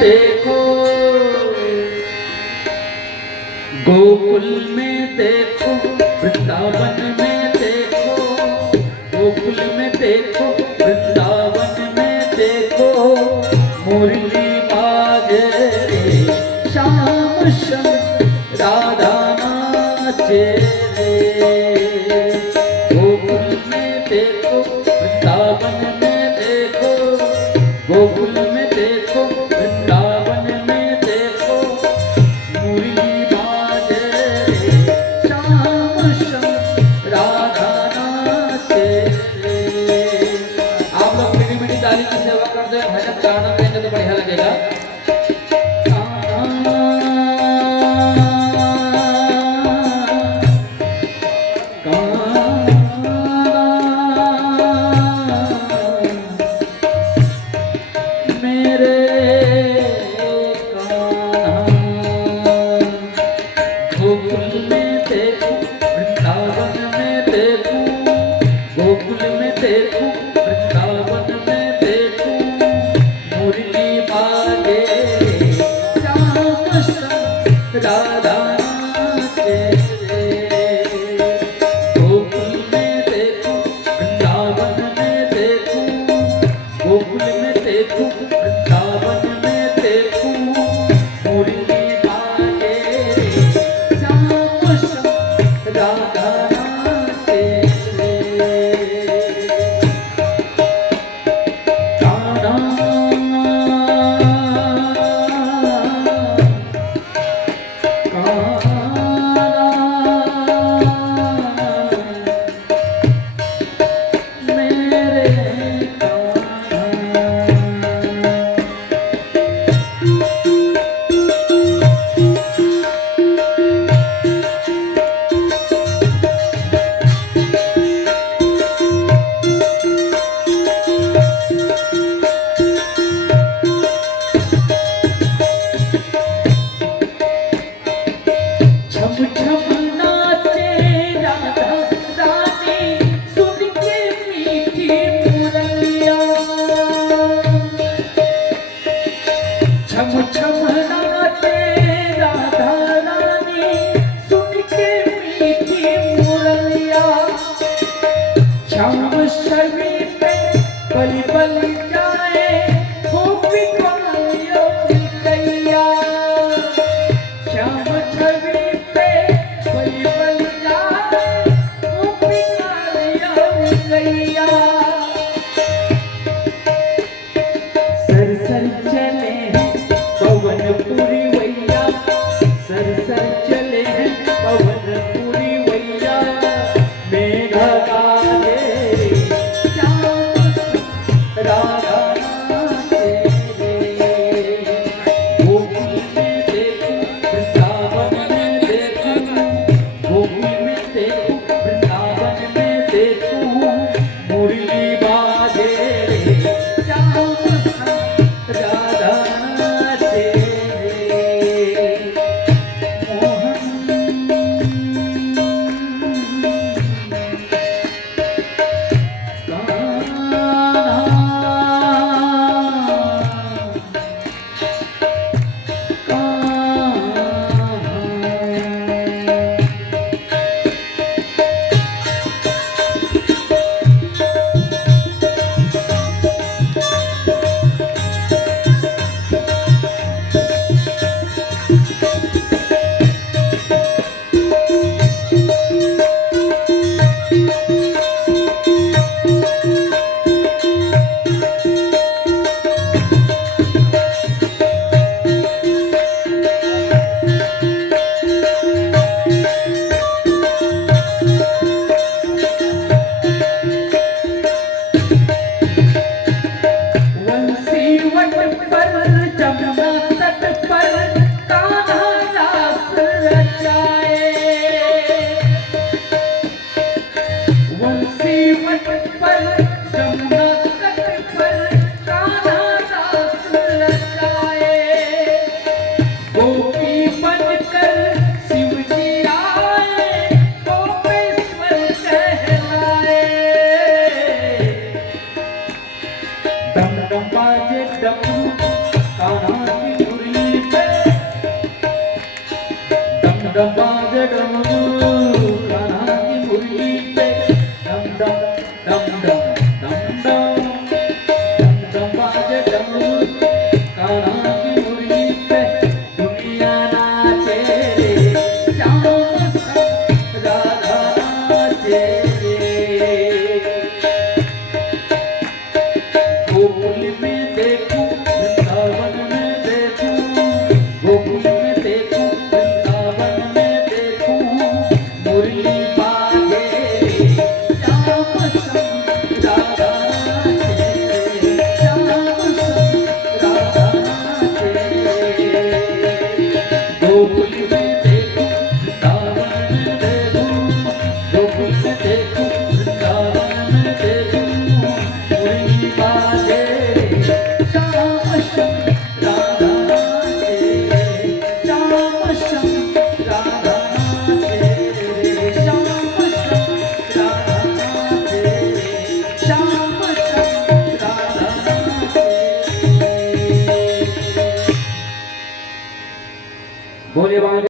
देखो गोकुल में देखो, वृंदावन में देखो, गोकुल में देखो, वृंदावन में देखो, मुरली बाजे रे, श्याम श्याम राधा नाचे रे। गोकुल में देखो, वृंदावन में देखो, गोकुल में देखो, वृंदावन में देखो, मुरली बाजे रे, श्याम श्याम राधा नाचे रे। आप लोग मीठी मीठी ताली की सेवा करते हैं, भजन गाना कहेंगे तो बढ़िया लगेगा। गोकुल में देखो, वृंदावन में देखो, गोकुल में देखो, वृंदावन में देखो, मुरली बाजे रे, श्याम श्याम राधा नाचे रे। गोकुल में देखो, वृंदावन में देखो, गोकुल में देखो, वृंदावन में देखो, मुरली बाजे रे, राधा नाचे रे। कान्हा मेरे छम छम नाचे राधा रानी, सुन के मीठी मुरलिया। श्याम छवि पे बलि बलि जाए, गोपी कालिया गैया। श्याम छवि पे बलि बलि जाए, गोपी कालिया गैया। सर सर चले पवन राधा की मुरली पे दुनिया नाचे रे, श्याम संग राधा नाचे रे। गोकुल में देखूं वृंदावन में देखूं, गोकुल में देखूं वृंदावन में देखूं, मुरली बाजे रे, श्याम संग राधा नाचे रे, श्याम संग राधा नाचे रे। गोकुल में देखूं वृंदावन में देखूं, गोकुल में देखूं वृंदावन में देखूं, मुरली बाजे रे, श्याम संग राधा नाचे रे, श्याम संग राधा नाचे रे, श्याम संग राधा नाचे रे, श्याम संग राधा नाचे रे। बोले